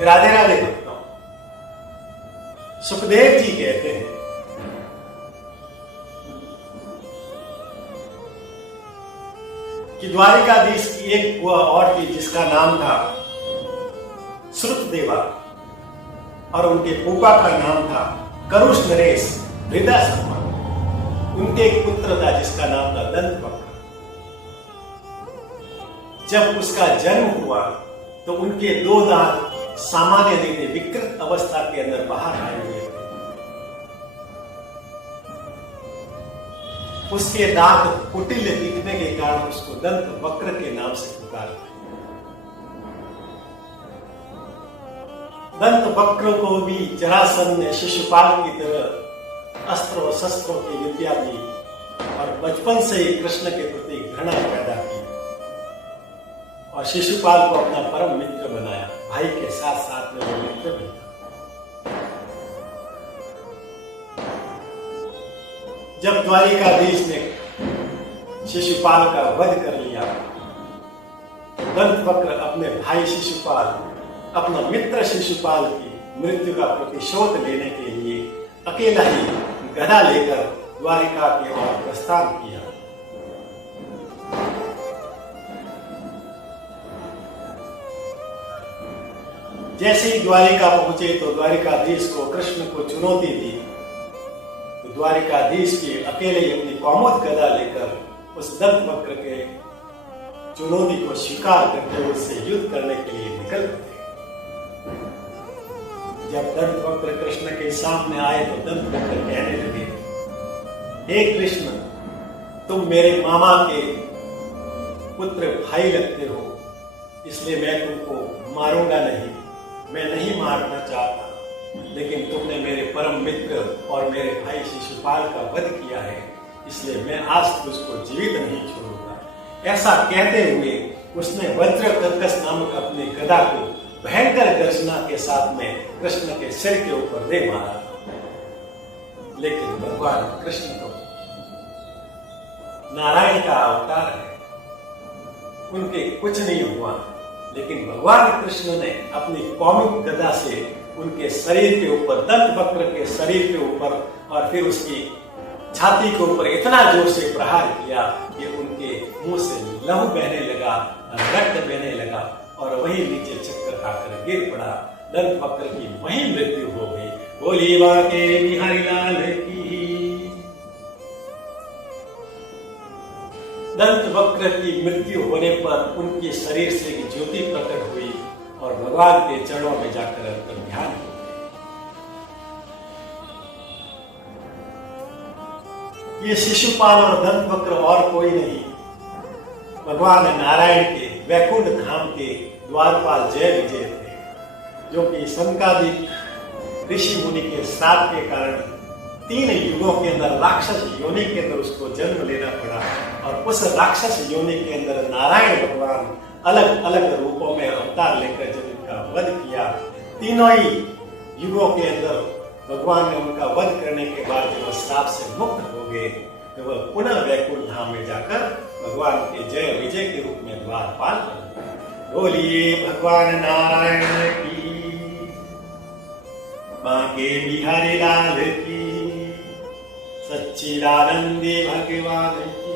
राधे राधे भक्तों। सुखदेव जी कहते हैं कि द्वारिकाधीश की एक बुआ और थी जिसका नाम था श्रुतदेवा और उनके फूफा का नाम था करुष नरेश वृद्धाश्रम। उनके एक पुत्र था जिसका नाम था दंतवक्र। जब उसका जन्म हुआ तो उनके दो दांत सामान्य नहीं थे, विकृत अवस्था के अंदर बाहर आए हुए थे। उसके दांत कुटिल दिखने के कारण उसको दंतवक्र के नाम से पुकारते। दंतवक्र को भी जरासंध ने शिशुपाल की तरह अस्त्र और शस्त्रों की विद्या दी और बचपन से ही कृष्ण के प्रति घृणा पैदा की और शिशुपाल को अपना परम मित्र बनाया। भाई के साथ साथ में वो मित्र भी था। जब द्वारिकाधीश ने शिशुपाल का वध कर लिया तो दंतवक्र अपने भाई शिशुपाल, अपना मित्र शिशुपाल की मृत्यु का प्रतिशोध लेने के लिए अकेला ही गदा लेकर द्वारिका की ओर प्रस्थान किया। जैसे ही द्वारिका पहुंचे तो द्वारिकाधीश को कृष्ण को चुनौती दी तो द्वारिकाधीश की अकेले ही अपनी कौमुद गदा लेकर उस दंतवक्र के चुनौती को स्वीकार करते हुए उससे युद्ध करने के लिए निकल पड़े। जब दंतवक्र कृष्ण के सामने आए तो दंतवक्र कहने लगे, हे कृष्ण, तुम मेरे मामा के पुत्र भाई लगते हो, इसलिए मैं तुमको मारूंगा नहीं, मैं नहीं मारना चाहता, लेकिन तुमने मेरे परम मित्र और मेरे भाई शिशुपाल का वध किया है, इसलिए मैं आज तुझको जीवित नहीं छोड़ूंगा। ऐसा कहते हुए उसने वज्र कर्कश नामक अपने गदा को भयंकर गर्जना के साथ में कृष्ण के सिर के ऊपर दे मारा। लेकिन भगवान कृष्ण तो नारायण का अवतार है, उनके कुछ नहीं हुआ, लेकिन भगवान कृष्ण ने अपनी कौमुद गदा से उनके शरीर के ऊपर, दंतवक्र के शरीर के ऊपर और फिर उसकी छाती के ऊपर इतना जोर से प्रहार किया कि उनके मुंह से लहू बहने लगा, रक्त बहने लगा और वही नीचे चक्कर खाकर गिर पड़ा। दंतवक्र की वही मृत्यु हो गई। बोली बाके बिहारी लाल की। दंतवक्र की मृत्यु होने पर उनके शरीर से ज्योति प्रकट हुई और भगवान के चरणों में जाकर अंतर्ध्यान हो गए। ये शिशुपाल और दंतवक्र और कोई नहीं, भगवान नारायण के वैकुंठ धाम के द्वारपाल जय विजय थे, जो कि सनकादिक ऋषि मुनि के श्राप के कारण 3 युगों के अंदर राक्षस योनि के अंदर उसको जन्म लेना पड़ा और उस राक्षस योनि के अंदर नारायण भगवान अलग अलग रूपों में अवतार लेकर जब इनका वध किया, तीनों ही युगों के अंदर भगवान ने उनका वध करने के बाद जब वह श्राप से मुक्त हो गए तो वह पुनः वैकुंठ धाम में जाकर भगवान के जय विजय के रूप में द्वारपाल बन गए। बोलिए भगवान नारायण की, बांके बिहारी लाल की, सच्चिदानंदी भगवान की।